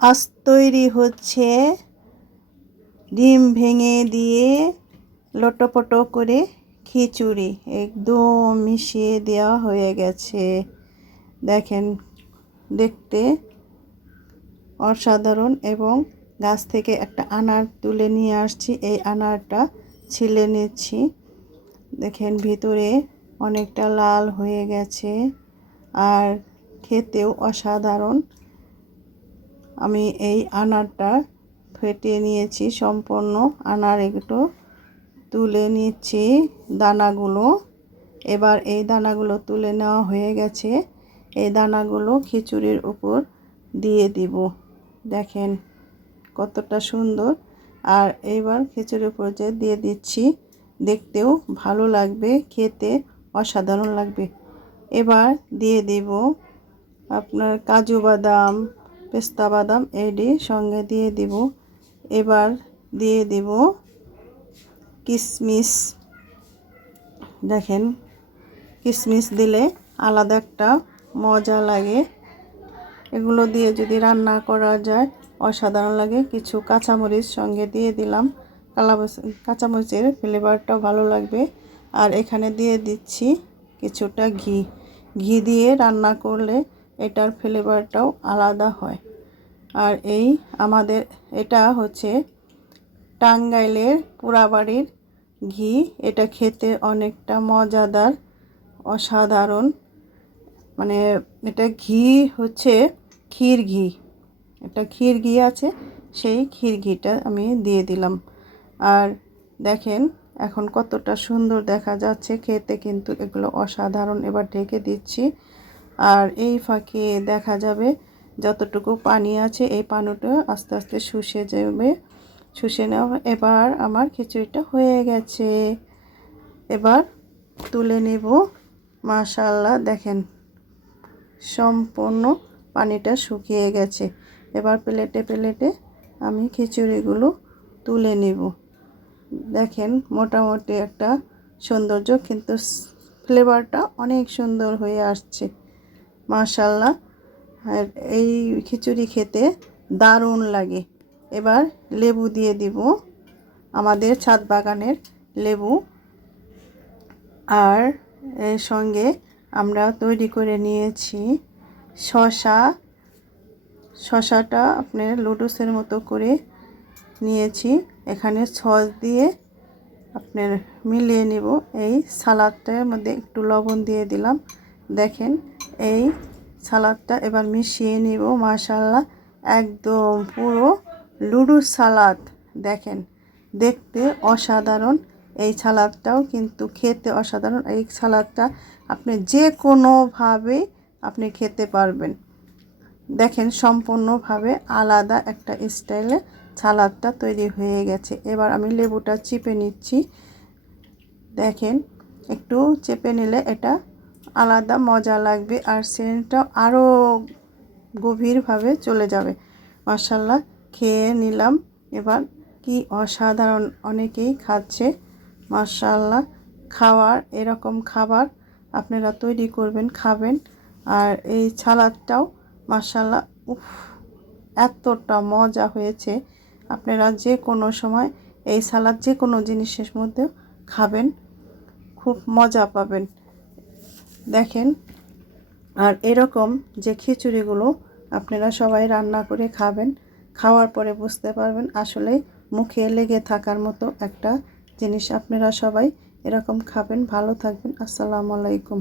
আজ তৈরি হচ্ছে ডিম ভেঙে দিয়ে লটোপটো করে খিচুড়ি একদম মিশিয়ে দেওয়া হয়ে গেছে। দেখেন, দেখতে অসাধারণ। এবং গাছ থেকে একটা আনার তুলে নিয়ে আসছি, এই আনারটা ছিলে নিচ্ছি। দেখেন ভিতরে অনেকটা লাল হয়ে গেছে আর খেতেও অসাধারণ। আমি এই আনারটা ফেটে নিয়েছি সম্পূর্ণ, আনার একটু তুলে নিচ্ছি দানাগুলো। এবার এই দানাগুলো তুলে নেওয়া হয়ে গেছে, এই দানাগুলো খিচুড়ির উপর দিয়ে দিব। দেখেন কতটা সুন্দর। আর এইবার খিচুড়ির উপর যে দিয়ে দিচ্ছি, দেখতেও ভালো লাগবে, খেতে অসাধারণ লাগবে। এবার দিয়ে দিব আপনার কাজু বাদাম, পেস্তা বাদাম, এডি সঙ্গে দিয়ে দিব। এবার দিয়ে দিব কিশমিশ। দেখেন কিশমিশ দিলে আলাদা একটা মজা লাগে, এগুলো দিয়ে যদি রান্না করা যায় অসাধারণ লাগে। কিছু কাঁচামরিচ সঙ্গে দিয়ে দিলাম, কাঁচামরিচের ফ্লেভারটাও ভালো লাগবে। আর এখানে দিয়ে দিচ্ছি কিছুটা ঘি। ঘি দিয়ে রান্না করলে এটার ফ্লেভারটাও আলাদা হয়। আর এই আমাদের এটা হচ্ছে টাঙ্গাইলের পোড়াবাড়ির ঘি, এটা খেতে অনেকটা মজাদার, অসাধারণ। মানে এটা ঘি হচ্ছে ক্ষীর ঘি, এটা ক্ষীর ঘি আছে, সেই ক্ষীর ঘিটা আমি দিয়ে দিলাম। আর দেখেন এখন কতটা সুন্দর দেখা যাচ্ছে, খেতে কিন্তু এগুলো অসাধারণ। এবার ঢেকে দিচ্ছি। আর এই ফাঁকে দেখা যাবে যতটুকু পানি আছে এই পানিটা আস্তে আস্তে শুষে যাবে, শুষে নেওয়া। এবার আমার খিচুড়িটা হয়ে গেছে, এবার তুলে নেব। মাশাআল্লাহ, দেখেন সম্পূর্ণ পানিটা শুকিয়ে গেছে। এবার প্লেটে প্লেটে আমি খিচুড়িগুলো তুলে নেব। দেখেন মোটামুটি একটা সৌন্দর্য, কিন্তু ফ্লেভারটা অনেক সুন্দর হয়ে আসছে মাশাআল্লাহ। আর এই খিচুড়ি খেতে দারুণ লাগে। এবার লেবু দিয়ে দিব, আমাদের ছাদ বাগানের লেবু। আর এর সঙ্গে আমরা তৈরি করে নিয়েছি শশাটা আপনার লুডুসের মতো করে নিয়েছি, এখানে সস দিয়ে আপনার মিলিয়ে নেব। এই সালাদটার মধ্যে একটু লবণ দিয়ে দিলাম। দেখেন এই সালাদটা এবার মিশিয়ে নেব। মাশাআল্লাহ, একদম পুরো লুডুস সালাদ। দেখেন দেখতে অসাধারণ, এই সালাদটাও কিন্তু খেতে অসাধারণ। এই সালাদটা আপনি যে কোনোভাবে আপনি খেতে পারবেন। দেখেন সম্পূর্ণভাবে আলাদা একটা স্টাইলে সালাদটা তৈরি হয়ে গেছে। এবার আমি লেবুটা চিপে নিচ্ছি। দেখেন একটু চেপে নিলে এটা আলাদা মজা লাগবে, আর সেন্টটা আরও গভীরভাবে চলে যাবে। মাশাআল্লাহ, খেয়ে নিলাম। এবার কি অসাধারণ, অনেকেই খাচ্ছে মাশাআল্লাহ। এরকম খাবার আপনারা তৈরি করবেন, খাবেন। আর এই সালাদটাও মাশাআল্লাহ, উফ, এতটা মজা হয়েছে। আপনারা যে কোনো সময় এই সালাদ যে কোনো জিনিসের মধ্যে খাবেন, খুব মজা পাবেন। দেখেন, আর এরকম যে খিচুড়িগুলো আপনারা সবাই রান্না করে খাবেন, খাওয়ার পরে বুঝতে পারবেন আসলে মুখে লেগে থাকার মতো একটা জিনিস। আপনারা সবাই এরকম খাবেন। ভালো থাকবেন। আসসালামু আলাইকুম।